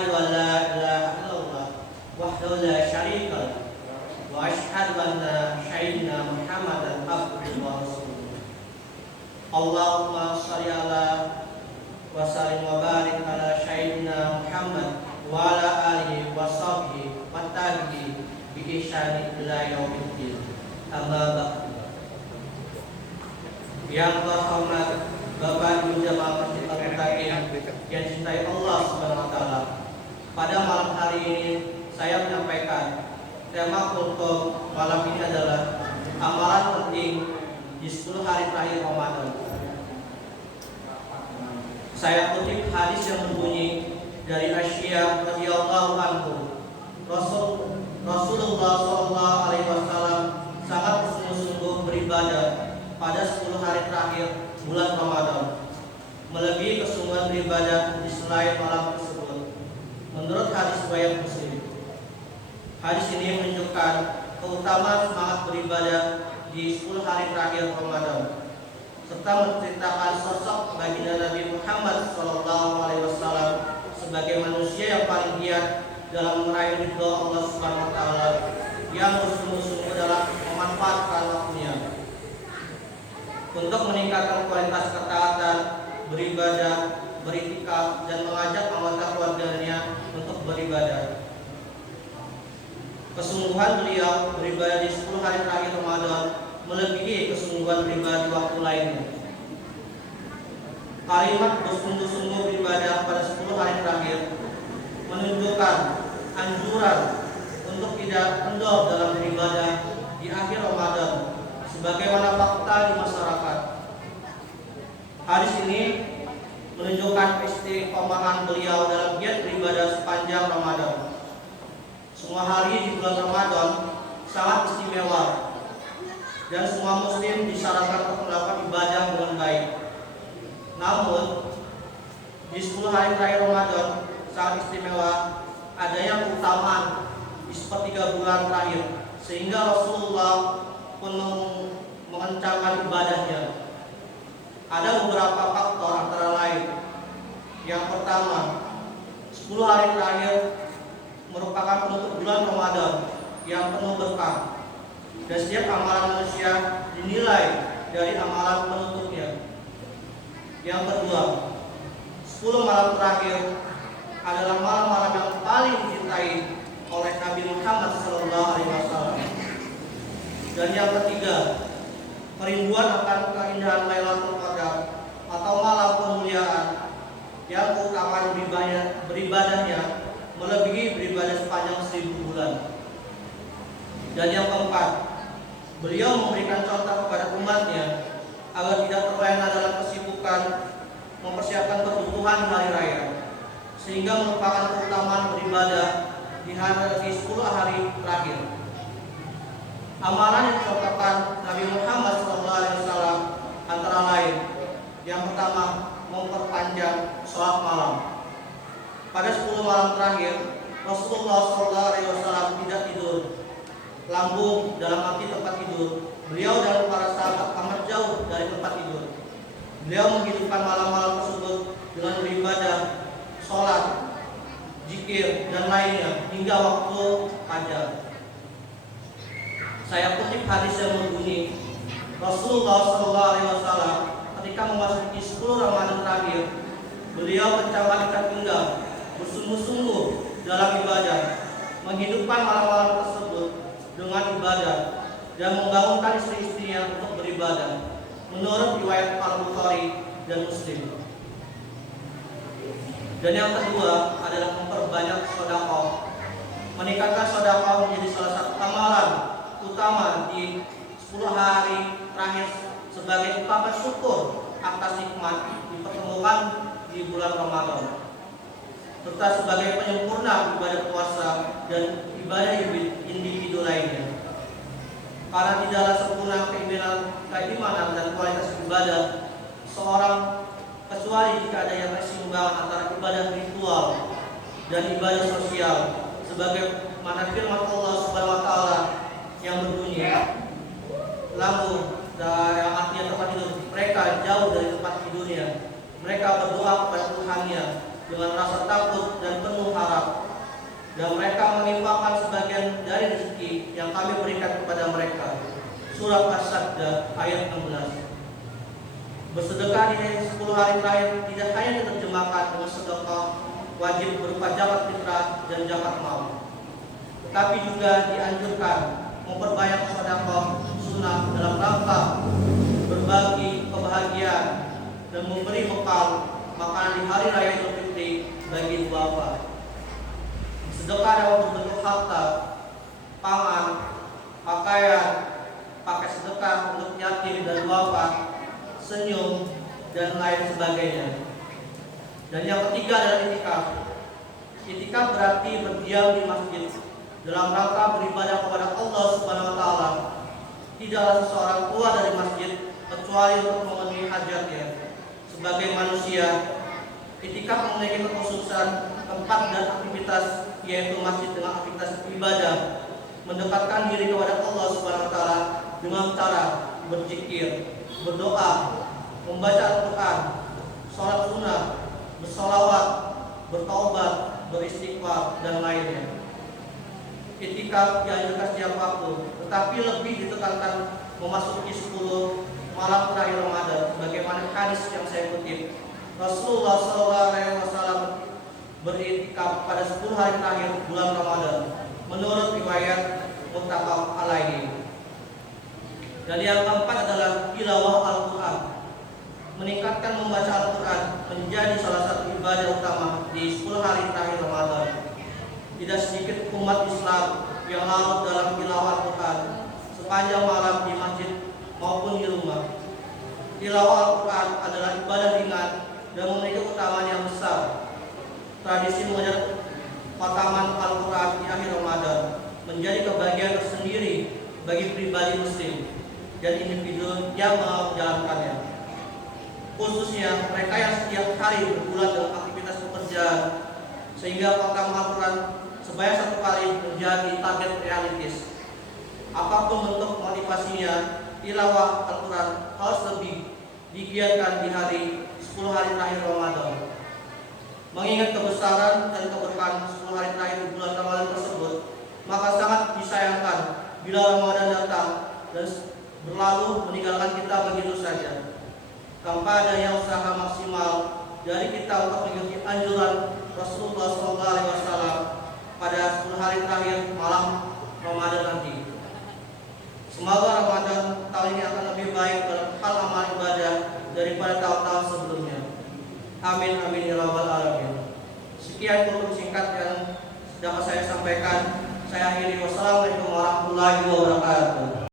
Asyhadu an la ilaha illallah wahdahu la syarika lah wa asyhadu anna sayyidina Muhammadan abduhu wa rasuluh. Allahumma shalli ala wa sallim wa barik ala sayyidina Muhammad wa ala alihi wa sahbihi wa tabi'in bi ihsan ila yaumiddin. Amma ba'du. Yang terhormat Bapak Ibu jamaah Masjid Al-Mutakin yang dicintai Allah Subhanahu wa taala. Pada malam hari ini saya menyampaikan tema untuk malam ini adalah amalan penting di 10 hari terakhir Ramadan. Saya kutip hadis yang berbunyi dari Aisyah radhiyallahu anhu. Rasulullah sallallahu alaihi wasallam sangat bersungguh-sungguh beribadah pada 10 hari terakhir bulan Ramadan, melebihi kesungguhan beribadah di selain malam tersebut. Menurut hadis riwayat Muslim, hadis ini menunjukkan keutamaan semangat beribadah di 10 hari terakhir Ramadan, serta menceritakan sosok baginda Nabi Muhammad SAW sebagai manusia yang paling giat dalam meraih ridho Allah Subhanahu wa taala, yang bersungguh-sungguh dalam memanfaatkan waktunya untuk meningkatkan kualitas ketaatan, beribadah, beriktikaf, dan mengajak anggota keluarganya untuk beribadah. Kesungguhan beliau beribadah di 10 hari terakhir Ramadan melebihi kesungguhan beribadah di waktu lainnya. Kalimat bersungguh-sungguh beribadah pada 10 hari terakhir menunjukkan anjuran untuk tidak kendor dalam beribadah di akhir Ramadan, sebagaimana fakta di masyarakat. Hadis ini menunjukkan istiqomahan beliau dalam giat beribadah sepanjang Ramadan. Semua hari di bulan Ramadan sangat istimewa, dan semua muslim disarankan untuk melakukan ibadah dengan baik. Namun di 10 hari terakhir Ramadan sangat istimewa adanya keutamaan di sepertiga bulan terakhir, sehingga Rasulullah pun mengencangkan ibadahnya. Ada beberapa faktor antara lain. Yang pertama, 10 hari terakhir merupakan penutup bulan Ramadan yang penuh berkah, dan setiap amalan manusia dinilai dari amalan penutupnya. Yang kedua, 10 malam terakhir adalah malam-malam yang paling dicintai oleh Nabi Muhammad SAW. Dan yang ketiga, kerinduan akan keindahan Lailatul Qadar atau malam kemuliaan yang keutamaan beribadahnya melebihi beribadah sepanjang 1000 bulan. Dan yang keempat, beliau memberikan contoh kepada umatnya agar tidak terlena dalam kesibukan mempersiapkan kebutuhan hari raya, sehingga melupakan keutamaan beribadah di 10 hari terakhir. Amalan yang dicontohkan Nabi Muhammad SAW antara lain, yang pertama, memperpanjang sholat malam. Pada 10 malam terakhir, Rasulullah SAW tidak tidur lambung dalam arti tempat tidur. Beliau dan para sahabat amat jauh dari tempat tidur. Beliau menghidupkan malam-malam tersebut dengan beribadah, sholat, zikir, dan lainnya hingga waktu fajar. Saya kutip hadis yang berbunyi, Rasulullah SAW ketika memasuki 10 Ramadan terakhir, beliau mencabangkan pinggang, bersungguh-sungguh dalam ibadah, menghidupkan malam-malam tersebut dengan ibadah, dan membangunkan istri-istrinya untuk beribadah, menurut riwayat Al-Bukhari dan Muslim. Dan yang kedua adalah memperbanyak sedekah. Meningkatkan sedekah menjadi salah satu amalan utama di 10 hari terakhir sebagai ungkapan syukur atas nikmat dipertemukan di bulan Ramadan, serta sebagai penyempurna ibadah puasa dan ibadah individu lainnya. Karena tidaklah sempurna keimanan dan kualitas ibadah seorang kecuali jika ada yang keseimbangan antara ibadah ritual dan ibadah sosial, sebagai mana firman Allah Subhanahu wa taala yang berbunyi, lalu yang artinya tempat tidur, mereka jauh dari tempat tidurnya, mereka berdoa kepada Tuhannya dengan rasa takut dan penuh harap, dan mereka menginfakkan sebagian dari rezeki yang kami berikan kepada mereka. Surat As-Sajdah ayat 16. Bersedekah di 10 hari terakhir tidak hanya diterjemahkan dengan sedekah wajib berupa zakat fitrah dan zakat mal, tetapi juga dianjurkan memperbanyak sedekah sunnah dalam rangka berbagi kebahagiaan dan memberi bekal makanan di hari raya Idul Fitri bagi duafa. Sedekah dapat berbentuk harta, pangan, pakaian, pakai sedekah untuk yatim dan duafa, senyum, dan lain sebagainya. Dan yang ketiga adalah itikaf. Itikaf berarti berdiam di masjid dalam rangka beribadah kepada Allah Subhanahu wa taala. Tidaklah seseorang keluar dari masjid kecuali untuk memenuhi hajatnya. Sebagai manusia, itikaf memiliki kekhususan tempat dan aktivitas, yaitu masjid dengan aktivitas ibadah, mendekatkan diri kepada Allah Subhanahu wa taala dengan cara berzikir, berdoa, membaca Al-Quran, sholat sunnah, bersolawat, bertaubat, beristighfar, dan lainnya. Itikaf dianjurkan setiap waktu, tetapi lebih ditekankan memasuki 10 malam terakhir Ramadan, sebagaimana hadis yang saya kutip. Rasulullah SAW beritikaf pada 10 hari terakhir bulan Ramadan, menurut riwayat muttafaq alaihi. Dan yang keempat adalah tilawah Al-Quran. Meningkatkan membaca Al-Quran menjadi salah satu ibadah utama di 10 hari terakhir Ramadan. Tidak sedikit umat Islam yang larut dalam tilawah Al-Quran sepanjang malam di masjid maupun di rumah. Tilawah Al-Quran adalah ibadah ringan dan memiliki keutamaan yang besar. Tradisi mengajar khataman Al-Quran di akhir Ramadan menjadi kebahagiaan tersendiri bagi pribadi Muslim dan individu yang menjalankannya, khususnya mereka yang setiap hari berbulan dalam aktivitas pekerjaan, sehingga khataman Al-Quran sebanyak 1 kali menjadi target realistis. Apapun bentuk motivasinya, tilawah Al-Quran harus lebih digiatkan di hari 10 hari terakhir Ramadan. Mengingat kebesaran dan keberkahan 10 hari terakhir di bulan Ramadan tersebut, maka sangat disayangkan bila Ramadan datang dan berlalu meninggalkan kita begitu saja, tanpa adanya usaha maksimal dari kita untuk mengikuti anjuran Rasulullah SAW pada 10 hari terakhir malam Ramadan nanti. Semoga Ramadan tahun ini akan lebih baik dalam hal amal ibadah daripada tahun-tahun sebelumnya. Amin amin ya rabbal alamin. Sekian kurun singkat yang dapat saya sampaikan. Saya akhiri. Wassalamualaikum warahmatullahi wabarakatuh.